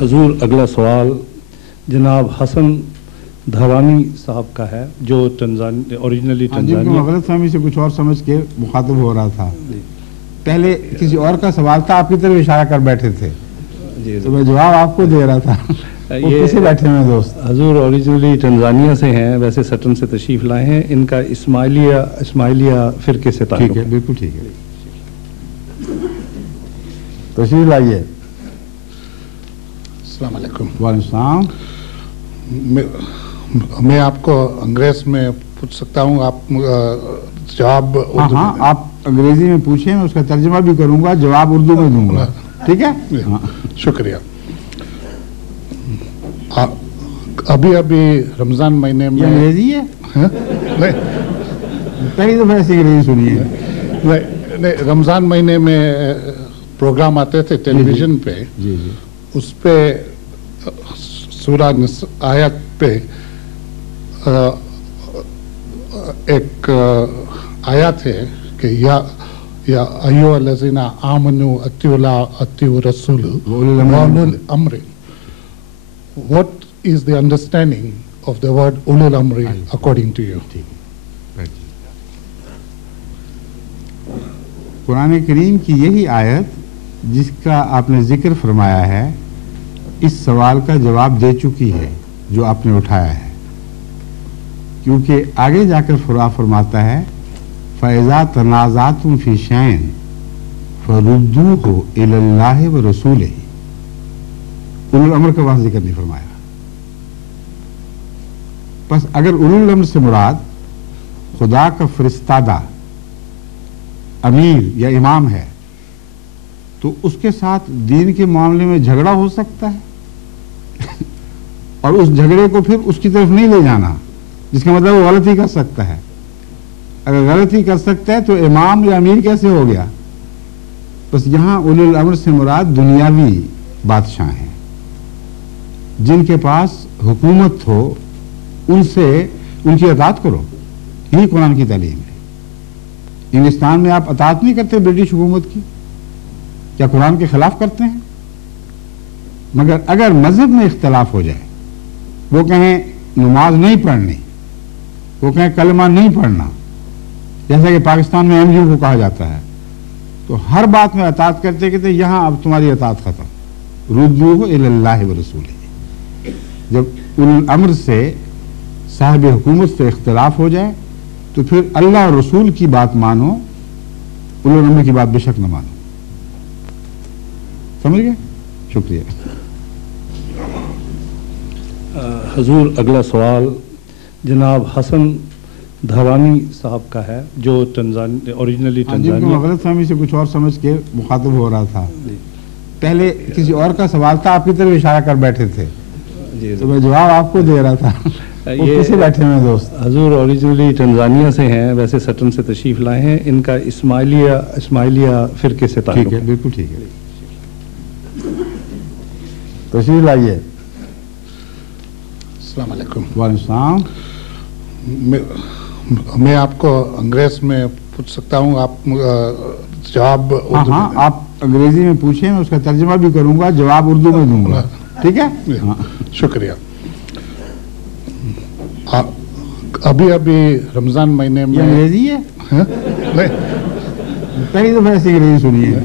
حضور اگلا سوال جناب حسن دھرانی صاحب کا ہے جو اوریجنلی ٹنزانیہ غلط فہمی سے کچھ اور سمجھ کے مخاطب ہو رہا تھا. پہلے کسی اور کا سوال تھا, آپ کی طرف اشارہ کر بیٹھے تھے تو میں جواب آپ کو دے رہا تھا. یہ کیسے بیٹھے ہوئے دوست؟ حضور اوریجنلی ٹنزانیہ سے ہیں, ویسے سٹن سے تشریف لائے ہیں. ان کا اسماعیلیہ فرقے سے تعلق ہے. بالکل ٹھیک ہے, تشریف لائیے. السلام علیکم. وعلیکم السلام. میں آپ کو انگریز میں پوچھ سکتا ہوں, آپ جواب؟ ہاں, آپ انگریزی میں پوچھیں, میں اس کا ترجمہ بھی کروں گا, جواب اردو میں دوں گا. ٹھیک ہے, شکریہ. ابھی رمضان مہینے میں انگریزی ہے, پہلی دفعہ ایسی انگریزی سنی ہے. نہیں, رمضان مہینے میں پروگرام آتے تھے ٹیلی ویژن پہ, اس پہ سورہ آیت پہ ایک آیات ہے کہ یا ایھا الذین آمنوا اطیعوا اللہ اطیعوا الرسول واولو الامر. What is the understanding of the word ulul amri according to you? قرآن کریم کی یہی آیت جس کا آپ نے ذکر فرمایا ہے اس سوال کا جواب دے چکی ہے جو آپ نے اٹھایا ہے, کیونکہ آگے جا کر فرماتا ہے فَإِذَا تَنَازَعْتُمْ فِي شَيْءٍ فَرُدُّوهُ إِلَى اللَّهِ وَرَسُولِهِ. اولو الامر کا وہاں ذکر نہیں فرمایا. بس اگر اولو الامر سے مراد خدا کا فرستادہ امیر یا امام ہے تو اس کے ساتھ دین کے معاملے میں جھگڑا ہو سکتا ہے اور اس جھگڑے کو پھر اس کی طرف نہیں لے جانا, جس کا مطلب وہ غلطی کر سکتا ہے. اگر غلطی کر سکتا ہے تو امام یا امیر کیسے ہو گیا؟ بس یہاں اولو الامر سے مراد دنیاوی بادشاہ ہیں جن کے پاس حکومت ہو, ان سے ان کی اطاعت کرو. یہی قرآن کی تعلیم ہے. انگلستان میں آپ اطاعت نہیں کرتے برٹش حکومت کی, کیا قرآن کے خلاف کرتے ہیں؟ مگر اگر مذہب میں اختلاف ہو جائے, وہ کہیں نماز نہیں پڑھنی, وہ کہیں کلمہ نہیں پڑھنا, جیسا کہ پاکستان میں ایم یو کو کہا جاتا ہے, تو ہر بات میں اطاعت کرتے کہتے یہاں اب تمہاری اطاعت ختم. ردوہ الی اللہ ورسولہ. جب اولو الامر سے صاحب حکومت سے اختلاف ہو جائے تو پھر اللہ اور رسول کی بات مانو, اولو الامر کی بات بے شک نہ مانو. سمجھ گئے؟ شکریہ. حضور اگلا سوال جناب حسن دھرانی صاحب کا ہے جو اوریجنلی ٹنزانیہ. غلط فہمی سے کچھ اور سمجھ کے مخاطب ہو رہا تھا. پہلے کسی اور کا سوال تھا, آپ کی طرف اشارہ کر بیٹھے تھے تو میں جواب آپ کو دے رہا تھا. یہ کیسے بیٹھے ہوئے دوست؟ حضور اوریجنلی ٹنزانیہ سے ہیں, ویسے سٹن سے تشریف لائے ہیں. ان کا اسماعیلیہ فرقے سے تعلق ہے. بالکل ٹھیک ہے, تشریف لائیے. السلام علیکم. وعلیکم السلام. میں آپ کو انگریز میں پوچھ سکتا ہوں, آپ جواب؟ ہاں, آپ انگریزی میں پوچھیں, میں اس کا ترجمہ بھی کروں گا, جواب اردو میں دوں گا. ٹھیک ہے, شکریہ. ابھی رمضان مہینے میں انگریزی ہے, پہلی دفعہ ایسی انگریزی سنی ہے.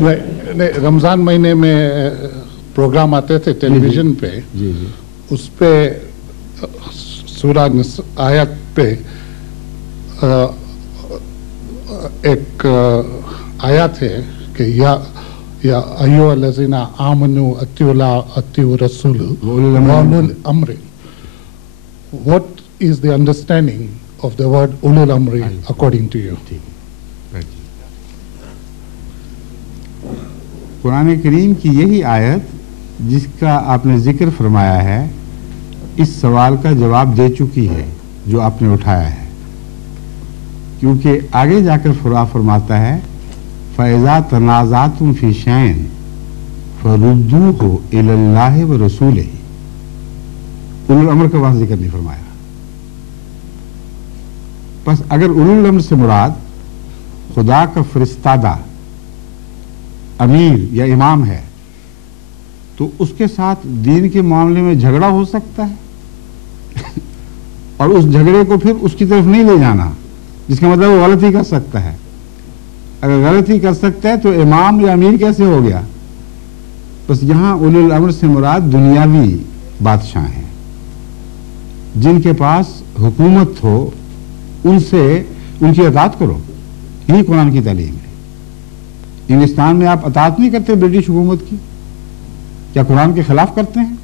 نہیں, رمضان مہینے میں پروگرام آتے تھے ٹیلی ویژن پہ, اس پہ سورہ آیت پہ ایک آیات ہے کہ یا ایھا الذین آمنوا اطیعوا اللہ اطیعوا الرسول واولو الامر. What is the understanding of the word ulul amri according to you? قرآن کریم کی یہی آیت جس کا آپ نے ذکر فرمایا ہے اس سوال کا جواب دے چکی ہے جو آپ نے اٹھایا ہے, کیونکہ آگے جا کر فرماتا ہے فَإِذَا تَنَازَعْتُمْ فِي شَيْءٍ فَرُدُّوهُ إِلَى اللَّهِ وَرَسُولِهِ. اولو الامر کا وہاں ذکر نہیں فرمایا. بس اگر اولو الامر سے مراد خدا کا فرستادہ امیر یا امام ہے تو اس کے ساتھ دین کے معاملے میں جھگڑا ہو سکتا ہے اور اس جھگڑے کو پھر اس کی طرف نہیں لے جانا، جس کا مطلب وہ غلطی کر سکتا ہے۔ اگر غلطی کر سکتا ہے تو امام یا امیر کیسے ہو گیا؟ بس یہاں اولی الامر سے مراد دنیاوی بادشاہ ہیں، جن کے پاس حکومت ہو، ان سے ان کی اطاعت کرو، یہی قرآن کی تعلیم ہے۔ انگلستان میں آپ اطاعت نہیں کرتے برٹش حکومت کی، کیا قرآن کے خلاف کرتے ہیں؟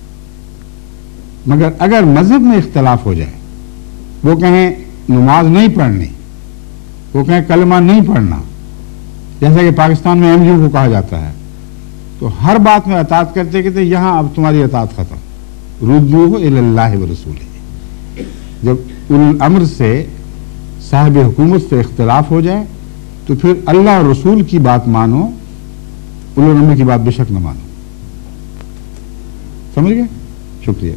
مگر اگر مذہب میں اختلاف ہو جائے، وہ کہیں نماز نہیں پڑھنی، وہ کہیں کلمہ نہیں پڑھنا، جیسا کہ پاکستان میں MU کو کہا جاتا ہے، تو ہر بات میں اطاعت کرتے کہتے یہاں اب تمہاری اطاعت ختم، ردوہ الی اللہ ورسولہ۔ جب اولو الامر سے صاحب حکومت سے اختلاف ہو جائے تو پھر اللہ اور رسول کی بات مانو، اولو الامر کی بات بے شک نہ مانو۔ سمجھ گئے؟ شکریہ۔